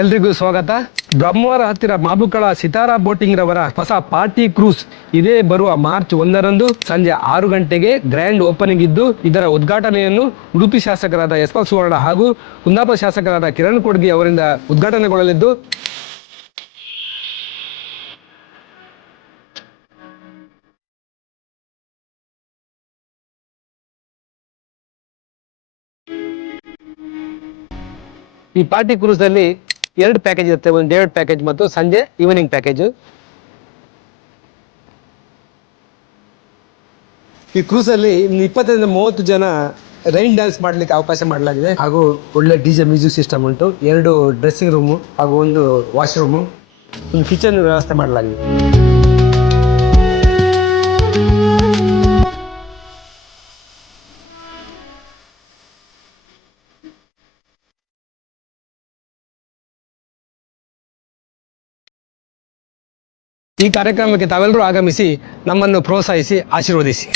ಎಲ್ರಿಗೂ ಸ್ವಾಗತ. ಬ್ರಹ್ಮವರ ಹತ್ತಿರ ಮಾಬುಕಳ ಸಿತಾರಾ ಬೋಟಿಂಗ್ ರವರ ಹೊಸ ಪಾರ್ಟಿ ಕ್ರೂಸ್ ಇದೇ ಬರುವ ಮಾರ್ಚ್ 1ರಂದು ಸಂಜೆ 6 ಗಂಟೆಗೆ ಗ್ರ್ಯಾಂಡ್ ಓಪನಿಂಗ್ ಇದ್ದು, ಇದರ ಉದ್ಘಾಟನೆಯನ್ನು ಉಡುಪಿ ಶಾಸಕರಾದ ಎಸ್ ಸುವರ್ಣ ಹಾಗೂ ಕುಂದಾಪುರ ಶಾಸಕರಾದ ಕಿರಣ್ ಕೊಡ್ಗಿ ಅವರಿಂದ ಉದ್ಘಾಟನೆಗೊಳ್ಳಲಿದ್ದು, ಈ ಪಾರ್ಟಿ ಕ್ರೂಸ್ ನಲ್ಲಿ 2 ಪ್ಯಾಕೇಜ್ ಇರುತ್ತೆ. ಒಂದು ಡೇ ಪ್ಯಾಕೇಜ್ ಮತ್ತು ಸಂಜೆ ಈವ್ನಿಂಗ್ ಪ್ಯಾಕೇಜ್. ಈ ಕ್ರೂಸ್ ಅಲ್ಲಿ 25-30 ಜನ ರೈನ್ ಡ್ಯಾನ್ಸ್ ಮಾಡ್ಲಿಕ್ಕೆ ಅವಕಾಶ ಮಾಡಲಾಗಿದೆ ಹಾಗೂ ಒಳ್ಳೆ ಡಿಜೆ ಮ್ಯೂಸಿಕ್ ಸಿಸ್ಟಮ್ ಉಂಟು. 2 ಡ್ರೆಸ್ಸಿಂಗ್ ರೂಮು ಹಾಗೂ 1 ವಾಶ್ರೂಮು, ಒಂದು ಕಿಚನ್ ವ್ಯವಸ್ಥೆ ಮಾಡಲಾಗಿದೆ. ಈ ಕಾರ್ಯಕ್ರಮಕ್ಕೆ ತಾವೆಲ್ಲರೂ ಆಗಮಿಸಿ ನಮ್ಮನ್ನು ಪ್ರೋತ್ಸಾಹಿಸಿ ಆಶೀರ್ವದಿಸಿ.